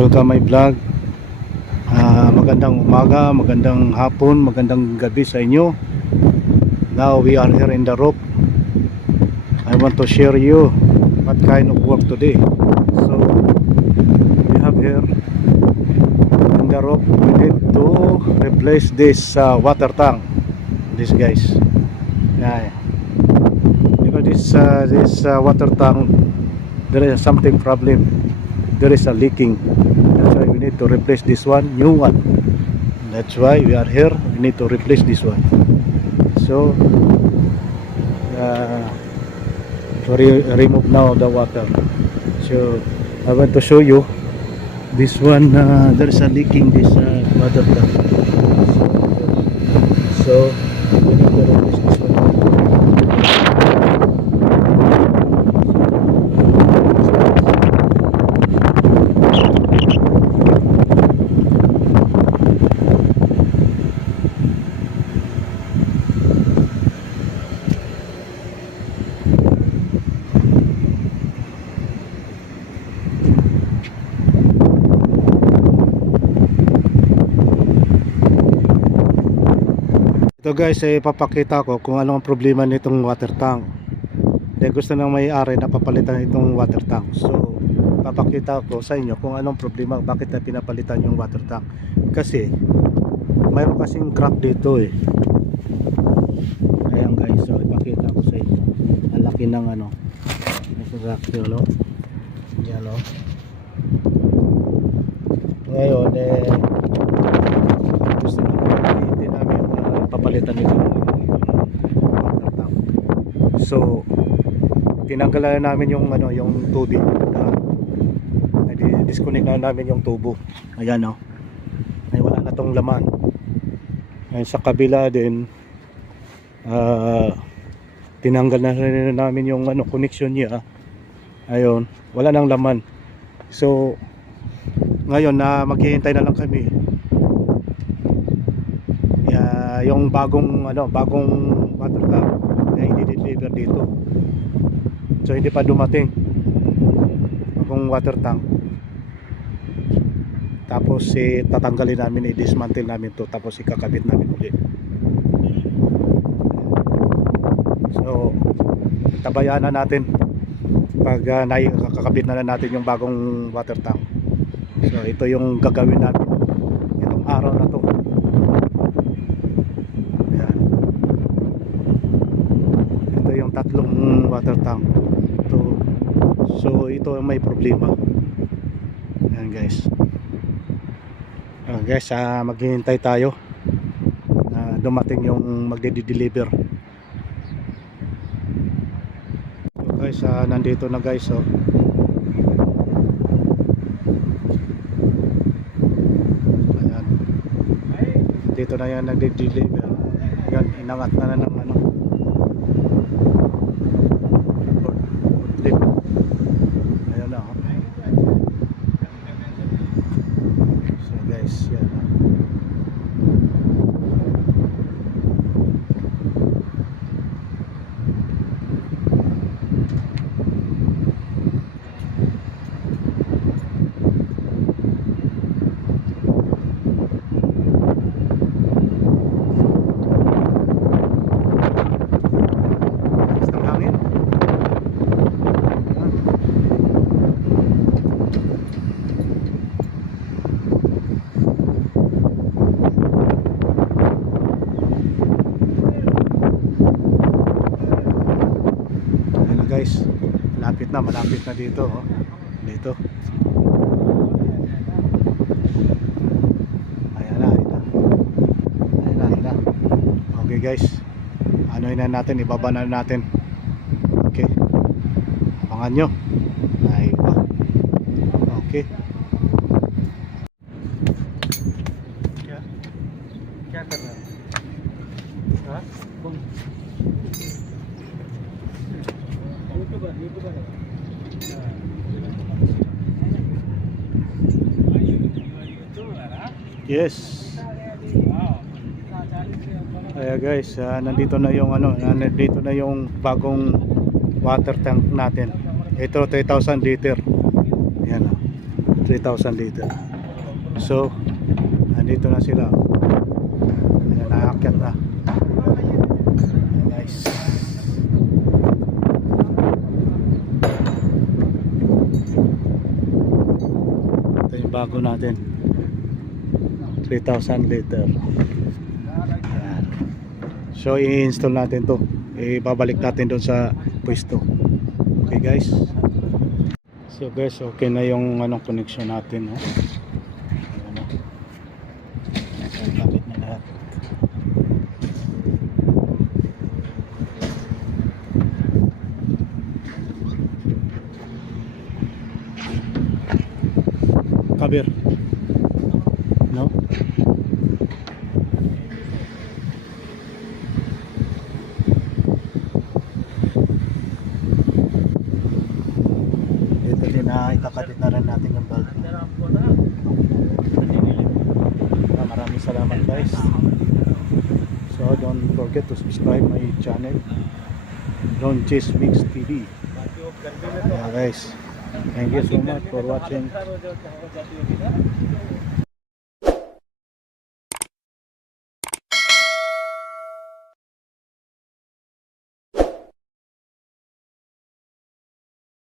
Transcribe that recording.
Welcome my vlog. Magandang umaga, magandang hapon, magandang gabi sa inyo. Now we are here in the roof. I want to share you what kind of work today. So we have here in the roof, we need to replace this water tank. This guys, yeah. Because this water tank, there is something problem. There is a leaking. That's why we need to replace this one, new one. That's why we are here. We need to replace this one. So remove now the water. So I want to show you this one. There is a leaking this water tank. So we need to replace this one. Ito guys, ipapakita ko kung ano ang problema nitong water tank. Dahil gusto ng may-ari na papalitan itong water tank. So, papakita ko sa inyo kung anong problema, bakit na pinapalitan yung water tank. Kasi, mayroon kasing crack dito eh. Ayan guys, so ipakita ko sa inyo. Ang laki ng ano, crack yun, no? Yan, no? Ngayon, gusto namin namin papalitan nito water tank. So tinanggalan na namin yung ano, yung tubig. Disconnect na namin yung tubo. Ayan, no. Ay wala na tong laman. Ay sa kabila din tinanggal na rin namin yung ano, connection niya. Ayun, wala nang laman. So ngayon na maghihintay na lang kami. Yung bagong water tank na i-deliver dito. So hindi pa dumating bagong water tank. Tapos tatanggalin namin, i-dismantle namin to, tapos ikakabit namin ulit. So tabayan na natin pag nakakabit na natin yung bagong water tank. So ito yung gagawin natin itong araw na to. Tatlong water tank ito. So ito ang may problema. Ayan guys. Guys, maghihintay tayo na dumating yung magde-deliver. So guys, nandito na guys, oh. Ayan. Dito na yan nagde-deliver. Yan, inangat na ng ano, guys, malapit na dito, oh. Dito. Ayan na. Okay guys, ano na natin, ibaba na natin. Okay, abangan nyo. Ay, okay. Kya karna? Ha? Yes. Kaya guys, nandito na yung ano, nandito na yung bagong water tank natin. Ito 3,000 liter. Ayan. 3,000 liter. So, andito na sila. Ayan, naakyat na. Ayan, guys. Ito yung bago natin. 3,000 liter. Ayan. So, i-install natin to. Ibabalik natin doon sa pwesto. Okay guys. So guys, okay na yung connection natin, no? Ayan, kapit na lahat. Cover. No? Ito din na ikakabit na rin natin yung bulb. Maraming salamat guys. So don't forget to subscribe my channel, Ron Chase Mix TV. Guys, thank you so much for watching.